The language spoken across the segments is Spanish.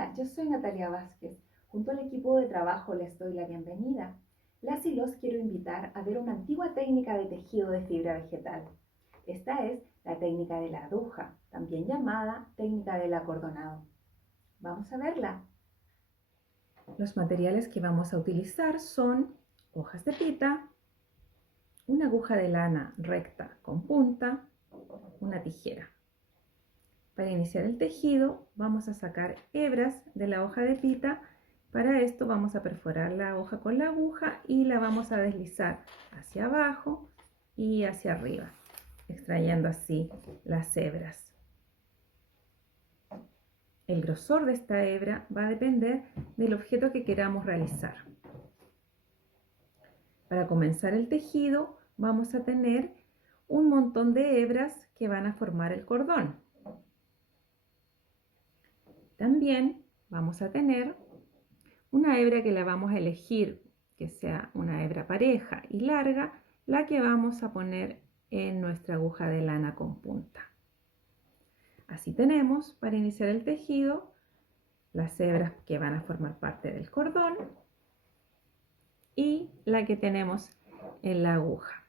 Hola, yo soy Natalia Vázquez. Junto al equipo de trabajo les doy la bienvenida. Las y los quiero invitar a ver una antigua técnica de tejido de fibra vegetal. Esta es la técnica de la aguja, también llamada técnica del acordonado. Vamos a verla. Los materiales que vamos a utilizar son hojas de pita, una aguja de lana recta con punta, una tijera. Para iniciar el tejido vamos a sacar hebras de la hoja de pita. Para esto vamos a perforar la hoja con la aguja y la vamos a deslizar hacia abajo y hacia arriba, extrayendo así las hebras. El grosor de esta hebra va a depender del objeto que queramos realizar. Para comenzar el tejido vamos a tener un montón de hebras que van a formar el cordón. También vamos a tener una hebra que la vamos a elegir que sea una hebra pareja y larga, la que vamos a poner en nuestra aguja de lana con punta. Así tenemos para iniciar el tejido las hebras que van a formar parte del cordón y la que tenemos en la aguja.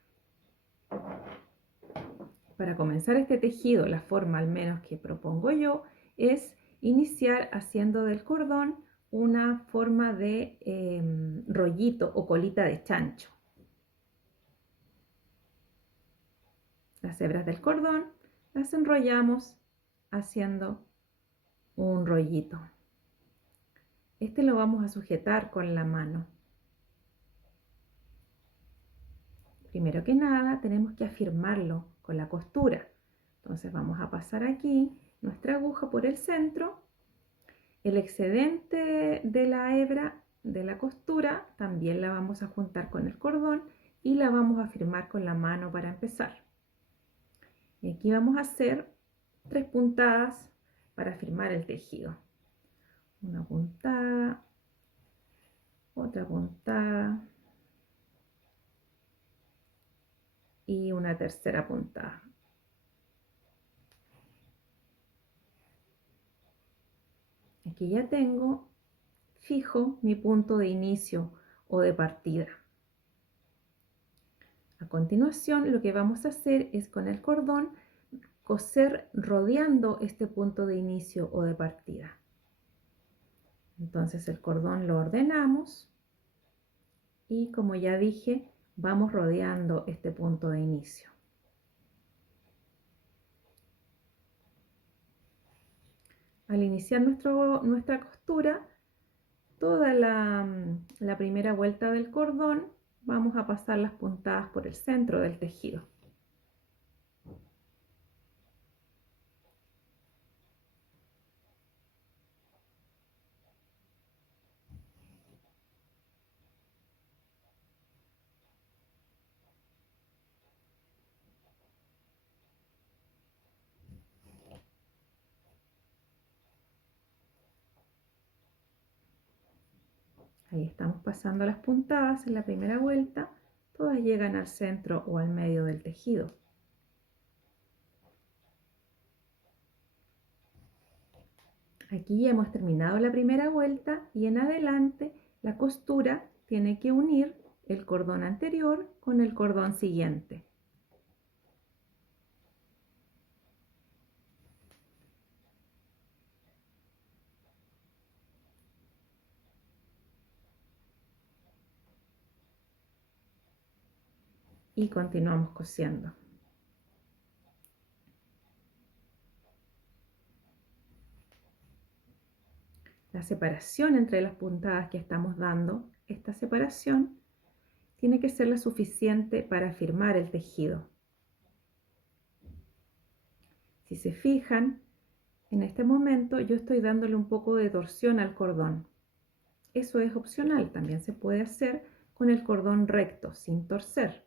Para comenzar este tejido, la forma al menos que propongo yo es iniciar haciendo del cordón una forma de rollito o colita de chancho. Las hebras del cordón las enrollamos haciendo un rollito. Este lo vamos a sujetar con la mano. Primero que nada tenemos que afirmarlo con la costura. Entonces vamos a pasar aquí nuestra aguja por el centro. El excedente de la hebra de la costura también la vamos a juntar con el cordón y la vamos a afirmar con la mano para empezar. Y aquí vamos a hacer 3 puntadas para afirmar el tejido. Una puntada, otra puntada y una tercera puntada. Aquí ya tengo fijo mi punto de inicio o de partida. A continuación, lo que vamos a hacer es con el cordón coser rodeando este punto de inicio o de partida. Entonces el cordón lo ordenamos y, como ya dije, vamos rodeando este punto de inicio. Al iniciar nuestra costura, toda la primera vuelta del cordón vamos a pasar las puntadas por el centro del tejido. Ahí estamos pasando las puntadas en la primera vuelta, todas llegan al centro o al medio del tejido. Aquí ya hemos terminado la primera vuelta y en adelante la costura tiene que unir el cordón anterior con el cordón siguiente. Y continuamos cosiendo. La separación entre las puntadas que estamos dando, esta separación tiene que ser la suficiente para afirmar el tejido. Si se fijan, en este momento yo estoy dándole un poco de torsión al cordón. Eso es opcional, también se puede hacer con el cordón recto, sin torcer.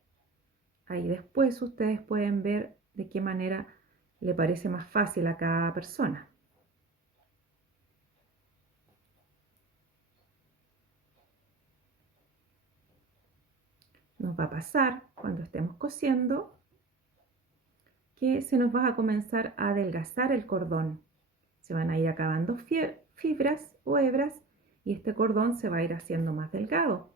Ahí después ustedes pueden ver de qué manera le parece más fácil a cada persona. Nos va a pasar cuando estemos cosiendo que se nos va a comenzar a adelgazar el cordón. Se van a ir acabando fibras o hebras y este cordón se va a ir haciendo más delgado.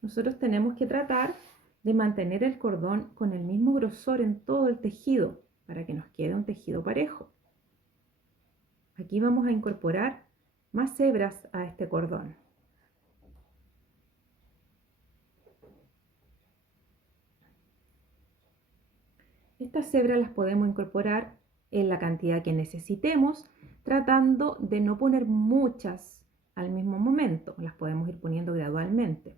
Nosotros tenemos que tratar de mantener el cordón con el mismo grosor en todo el tejido para que nos quede un tejido parejo. Aquí vamos a incorporar más hebras a este cordón. Estas hebras las podemos incorporar en la cantidad que necesitemos, tratando de no poner muchas al mismo momento. Las podemos ir poniendo gradualmente.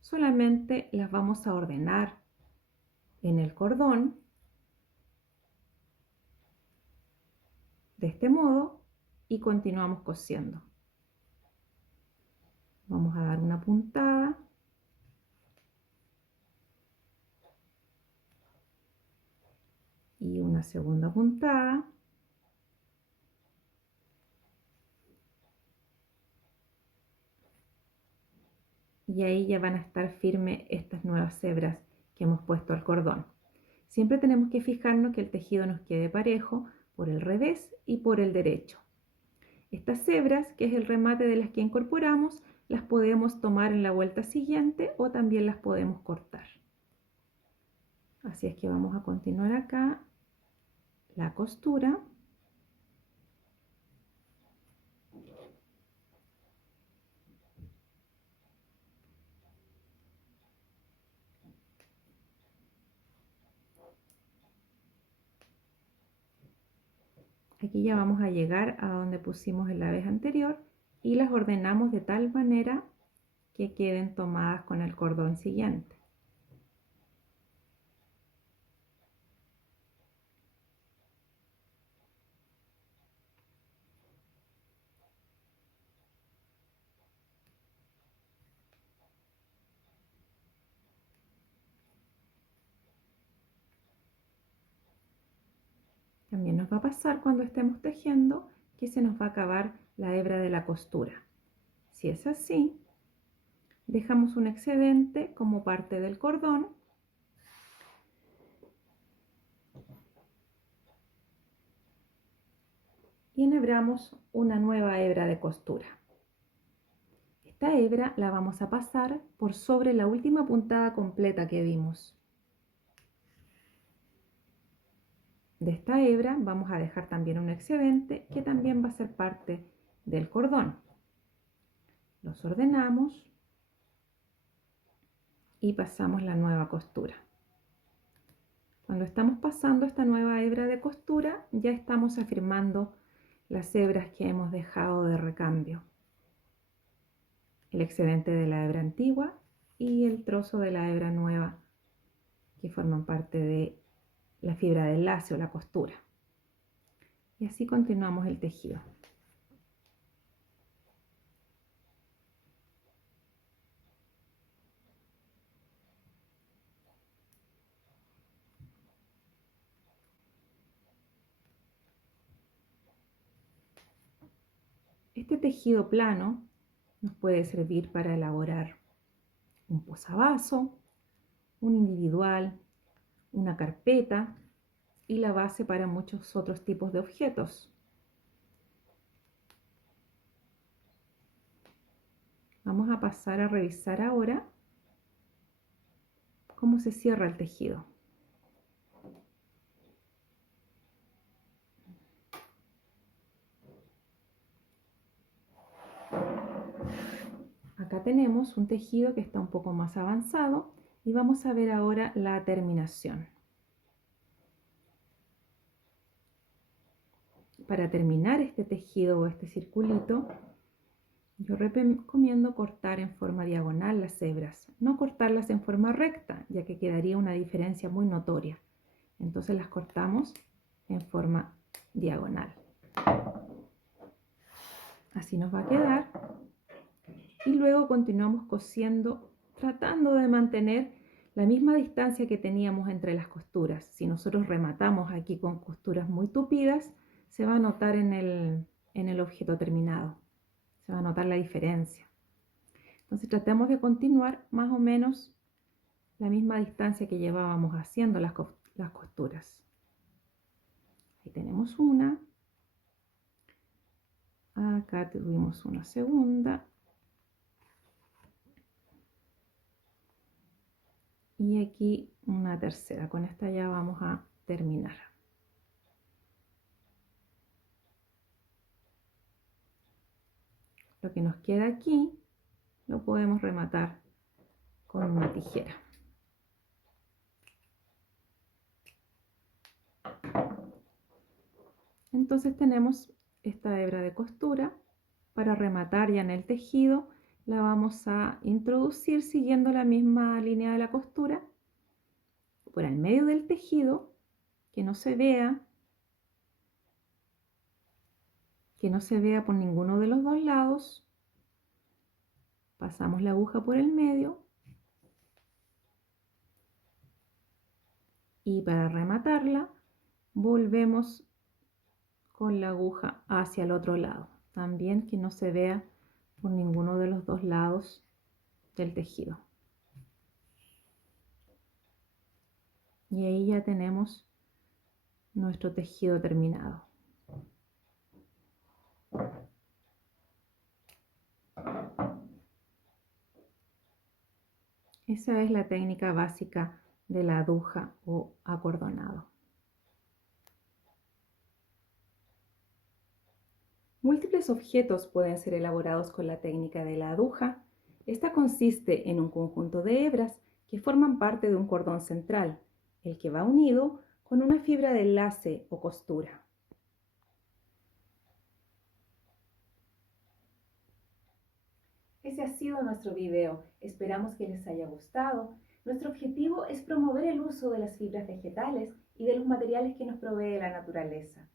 Solamente las vamos a ordenar en el cordón de este modo y continuamos cosiendo. Vamos a dar una puntada y una segunda puntada. Y ahí ya van a estar firmes estas nuevas hebras que hemos puesto al cordón. Siempre tenemos que fijarnos que el tejido nos quede parejo por el revés y por el derecho. Estas hebras, que es el remate de las que incorporamos, las podemos tomar en la vuelta siguiente o también las podemos cortar. Así es que vamos a continuar acá la costura. Aquí ya vamos a llegar a donde pusimos en la vez anterior y las ordenamos de tal manera que queden tomadas con el cordón siguiente. También nos va a pasar cuando estemos tejiendo que se nos va a acabar la hebra de la costura. Si es así, dejamos un excedente como parte del cordón y enhebramos una nueva hebra de costura. Esta hebra la vamos a pasar por sobre la última puntada completa que vimos. De esta hebra vamos a dejar también un excedente que también va a ser parte del cordón. Los ordenamos y pasamos la nueva costura. Cuando estamos pasando esta nueva hebra de costura, ya estamos afirmando las hebras que hemos dejado de recambio. El excedente de la hebra antigua y el trozo de la hebra nueva que forman parte de la fibra de enlace o la costura. Y así continuamos el tejido. Este tejido plano nos puede servir para elaborar un posavasos, un individual, una carpeta y la base para muchos otros tipos de objetos. Vamos a pasar a revisar ahora cómo se cierra el tejido. Acá tenemos un tejido que está un poco más avanzado y vamos a ver ahora la terminación. Para terminar este tejido o este circulito, yo recomiendo cortar en forma diagonal las hebras, no cortarlas en forma recta, ya que quedaría una diferencia muy notoria. Entonces las cortamos en forma diagonal. Así nos va a quedar. Y luego continuamos cosiendo, tratando de mantener la misma distancia que teníamos entre las costuras. Si nosotros rematamos aquí con costuras muy tupidas, se va a notar en el objeto terminado. Se va a notar la diferencia. Entonces tratemos de continuar más o menos la misma distancia que llevábamos haciendo las costuras. Ahí tenemos una. Acá tuvimos una segunda. Y aquí una tercera. Con esta ya vamos a terminar. Lo que nos queda aquí lo podemos rematar con una tijera. Entonces tenemos esta hebra de costura. Para rematar ya en el tejido la vamos a introducir siguiendo la misma línea de la costura por el medio del tejido, que no se vea por ninguno de los dos lados. Pasamos la aguja por el medio y para rematarla volvemos con la aguja hacia el otro lado, también que no se vea por ninguno de los dos lados del tejido. Y ahí ya tenemos nuestro tejido terminado. Esa es la técnica básica de la aguja o acordonado. Múltiples objetos pueden ser elaborados con la técnica de la aguja. Esta consiste en un conjunto de hebras que forman parte de un cordón central, el que va unido con una fibra de enlace o costura. Ese ha sido nuestro video. Esperamos que les haya gustado. Nuestro objetivo es promover el uso de las fibras vegetales y de los materiales que nos provee la naturaleza.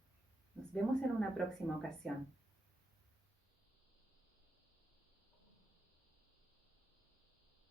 Nos vemos en una próxima ocasión.